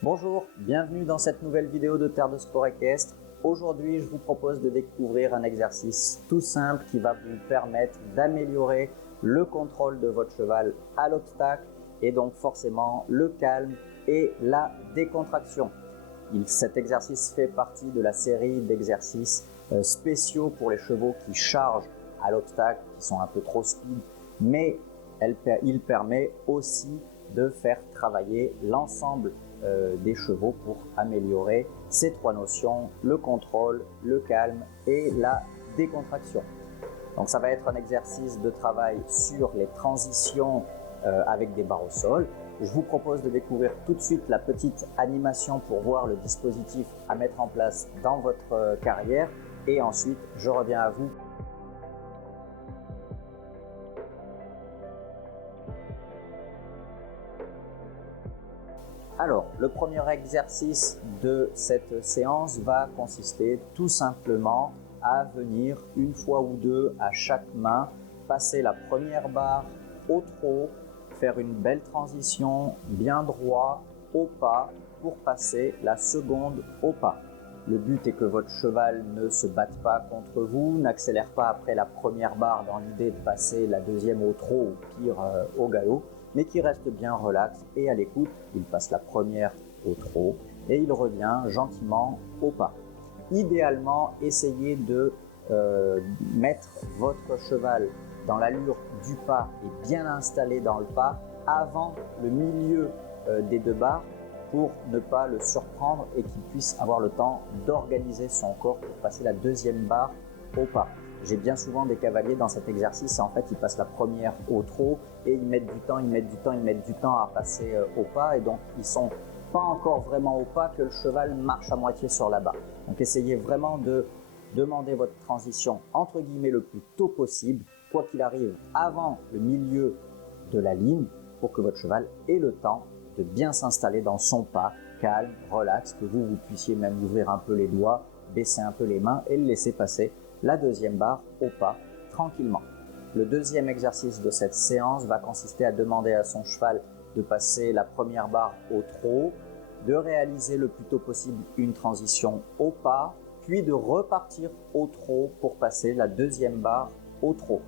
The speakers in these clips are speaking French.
Bonjour, bienvenue dans cette nouvelle vidéo de Terre de Sport Équestre. Aujourd'hui, je vous propose de découvrir un exercice tout simple qui va vous permettre d'améliorer le contrôle de votre cheval à l'obstacle et donc forcément le calme et la décontraction. Cet exercice fait partie de la série d'exercices spéciaux pour les chevaux qui chargent à l'obstacle, qui sont un peu trop speed, mais il permet aussi de faire travailler l'ensemble des chevaux pour améliorer ces trois notions, le contrôle, le calme et la décontraction. Donc ça va être un exercice de travail sur les transitions avec des barres au sol. Je vous propose de découvrir tout de suite la petite animation pour voir le dispositif à mettre en place dans votre carrière et ensuite je reviens à vous. Alors, le premier exercice de cette séance va consister tout simplement à venir une fois ou deux à chaque main, passer la première barre au trot, faire une belle transition bien droit au pas pour passer la seconde au pas. Le but est que votre cheval ne se batte pas contre vous, n'accélère pas après la première barre dans l'idée de passer la deuxième au trot ou pire au galop, mais qui reste bien relax et à l'écoute. Il passe la première au trot et il revient gentiment au pas. Idéalement, essayez de mettre votre cheval dans l'allure du pas et bien installé dans le pas avant le milieu des deux barres pour ne pas le surprendre et qu'il puisse avoir le temps d'organiser son corps pour passer la deuxième barre au pas. J'ai bien souvent des cavaliers dans cet exercice et en fait ils passent la première au trot et ils mettent du temps à passer au pas et donc ils sont pas encore vraiment au pas que le cheval marche à moitié sur la barre. Donc essayez vraiment de demander votre transition entre guillemets le plus tôt possible, quoi qu'il arrive avant le milieu de la ligne pour que votre cheval ait le temps de bien s'installer dans son pas, calme, relax, que vous puissiez même ouvrir un peu les doigts, baisser un peu les mains et le laisser passer la deuxième barre au pas tranquillement. Le deuxième exercice de cette séance va consister à demander à son cheval de passer la première barre au trot, de réaliser le plus tôt possible une transition au pas, puis de repartir au trot pour passer la deuxième barre au trot.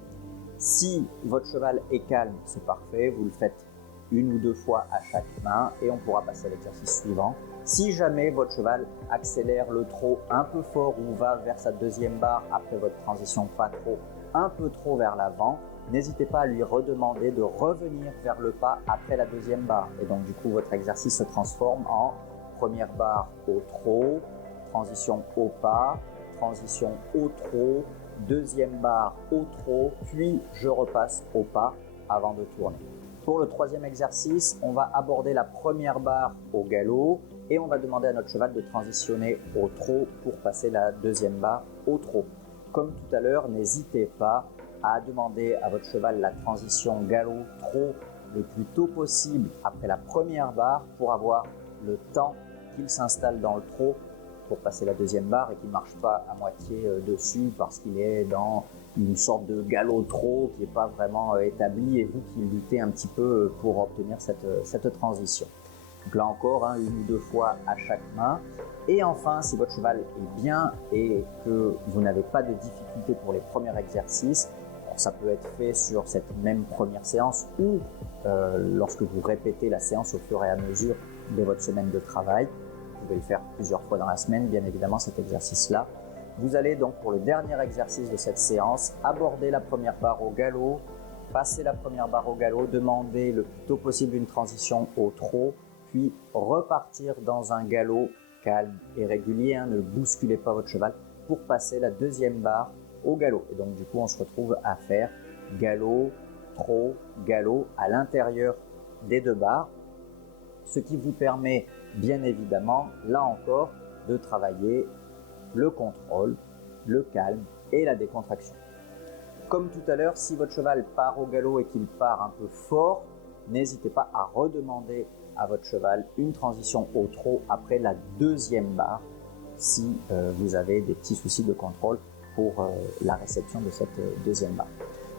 Si votre cheval est calme, c'est parfait, vous le faites une ou deux fois à chaque main et on pourra passer à l'exercice suivant. Si jamais votre cheval accélère le trot un peu fort ou va vers sa deuxième barre après votre transition pas trop, un peu trop vers l'avant, n'hésitez pas à lui redemander de revenir vers le pas après la deuxième barre. Et donc du coup, votre exercice se transforme en première barre au trot, transition au pas, transition au trot, deuxième barre au trot, puis je repasse au pas avant de tourner. Pour le troisième exercice, on va aborder la première barre au galop et on va demander à notre cheval de transitionner au trot pour passer la deuxième barre au trot. Comme tout à l'heure, n'hésitez pas à demander à votre cheval la transition galop-trot le plus tôt possible après la première barre pour avoir le temps qu'il s'installe dans le trot pour passer la deuxième barre et qu'il ne marche pas à moitié dessus parce qu'il est dans une sorte de galop-trot qui n'est pas vraiment établi et vous qui luttez un petit peu pour obtenir cette transition. Donc là encore, une ou deux fois à chaque main. Et enfin, si votre cheval est bien et que vous n'avez pas de difficulté pour les premiers exercices, ça peut être fait sur cette même première séance ou lorsque vous répétez la séance au fur et à mesure de votre semaine de travail. Vous pouvez le faire plusieurs fois dans la semaine, bien évidemment, cet exercice-là. Vous allez donc pour le dernier exercice de cette séance aborder la première barre au galop, passer la première barre au galop, demander le plus tôt possible une transition au trot, puis repartir dans un galop calme et régulier, ne bousculez pas votre cheval pour passer la deuxième barre au galop. Et donc du coup on se retrouve à faire galop, trot, galop à l'intérieur des deux barres, ce qui vous permet bien évidemment, là encore, de travailler le contrôle, le calme et la décontraction. Comme tout à l'heure, si votre cheval part au galop et qu'il part un peu fort, n'hésitez pas à redemander à votre cheval une transition au trot après la deuxième barre si vous avez des petits soucis de contrôle pour la réception de cette deuxième barre.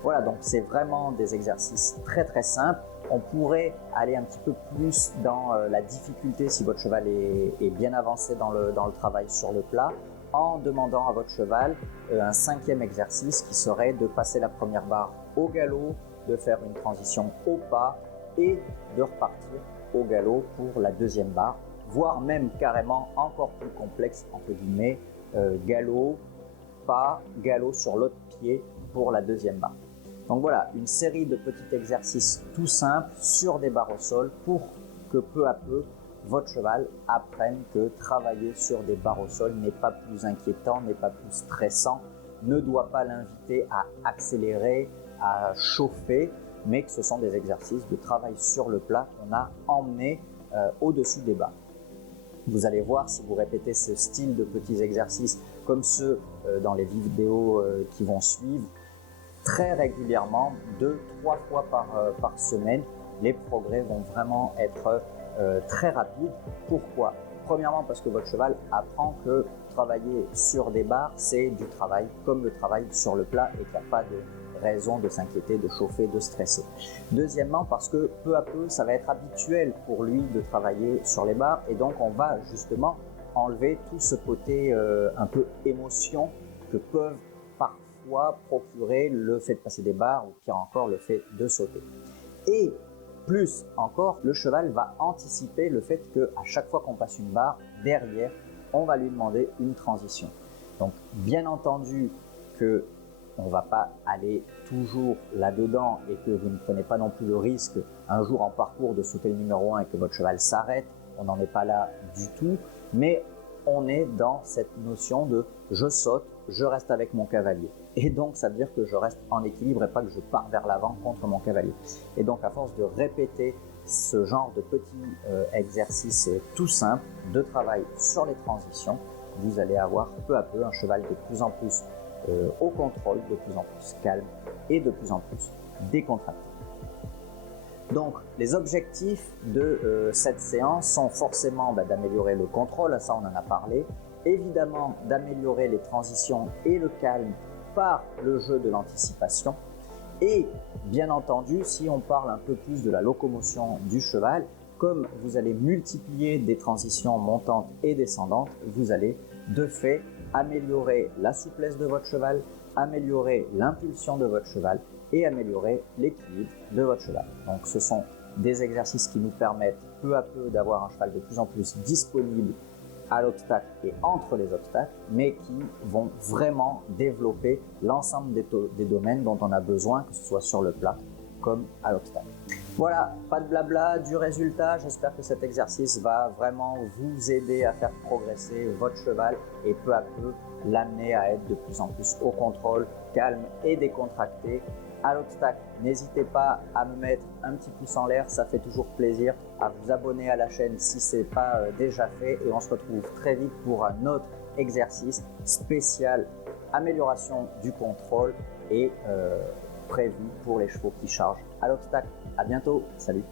Voilà, donc c'est vraiment des exercices très simples. On pourrait aller un petit peu plus dans la difficulté si votre cheval est bien avancé dans le travail sur le plat, en demandant à votre cheval un 5e exercice qui serait de passer la première barre au galop, de faire une transition au pas et de repartir au galop pour la 2e barre, voire même carrément encore plus complexe, entre guillemets, galop, pas, galop sur l'autre pied pour la 2e barre. Donc voilà, une série de petits exercices tout simples sur des barres au sol pour que peu à peu votre cheval apprenne que travailler sur des barres au sol n'est pas plus inquiétant, n'est pas plus stressant, ne doit pas l'inviter à accélérer, à chauffer, mais que ce sont des exercices de travail sur le plat qu'on a emmenés au-dessus des barres. Vous allez voir, si vous répétez ce style de petits exercices comme ceux dans les vidéos qui vont suivre, très régulièrement, 2-3 fois par semaine, les progrès vont vraiment être très rapides. Pourquoi? Premièrement, parce que votre cheval apprend que travailler sur des barres, c'est du travail comme le travail sur le plat et qu'il n'y a pas de raison de s'inquiéter, de chauffer, de stresser. Deuxièmement, parce que peu à peu, ça va être habituel pour lui de travailler sur les barres et donc on va justement enlever tout ce côté un peu émotion que peuvent parfois procurer le fait de passer des barres ou pire encore le fait de sauter. Et plus encore, le cheval va anticiper le fait qu'à chaque fois qu'on passe une barre, derrière, on va lui demander une transition. Donc bien entendu que on ne va pas aller toujours là-dedans et que vous ne prenez pas non plus le risque un jour en parcours de sauter le numéro 1 et que votre cheval s'arrête, on n'en est pas là du tout, mais on est dans cette notion de je saute, je reste avec mon cavalier. Et donc ça veut dire que je reste en équilibre et pas que je pars vers l'avant contre mon cavalier. Et donc à force de répéter ce genre de petits exercices tout simples de travail sur les transitions, vous allez avoir peu à peu un cheval de plus en plus au contrôle, de plus en plus calme et de plus en plus décontracté. Donc les objectifs de cette séance sont forcément d'améliorer le contrôle, ça on en a parlé, évidemment d'améliorer les transitions et le calme par le jeu de l'anticipation et bien entendu si on parle un peu plus de la locomotion du cheval, comme vous allez multiplier des transitions montantes et descendantes, vous allez de fait améliorer la souplesse de votre cheval, améliorer l'impulsion de votre cheval et améliorer l'équilibre de votre cheval. Donc ce sont des exercices qui nous permettent peu à peu d'avoir un cheval de plus en plus disponible à l'obstacle et entre les obstacles, mais qui vont vraiment développer l'ensemble des domaines dont on a besoin, que ce soit sur le plat comme à l'obstacle. Voilà, pas de blabla, du résultat. J'espère que cet exercice va vraiment vous aider à faire progresser votre cheval et peu à peu l'amener à être de plus en plus au contrôle, calme et décontracté. À l'obstacle, n'hésitez pas à me mettre un petit pouce en l'air, ça fait toujours plaisir, à vous abonner à la chaîne si ce n'est pas déjà fait et on se retrouve très vite pour un autre exercice spécial amélioration du contrôle et prévu pour les chevaux qui chargent à l'obstacle. À bientôt, salut!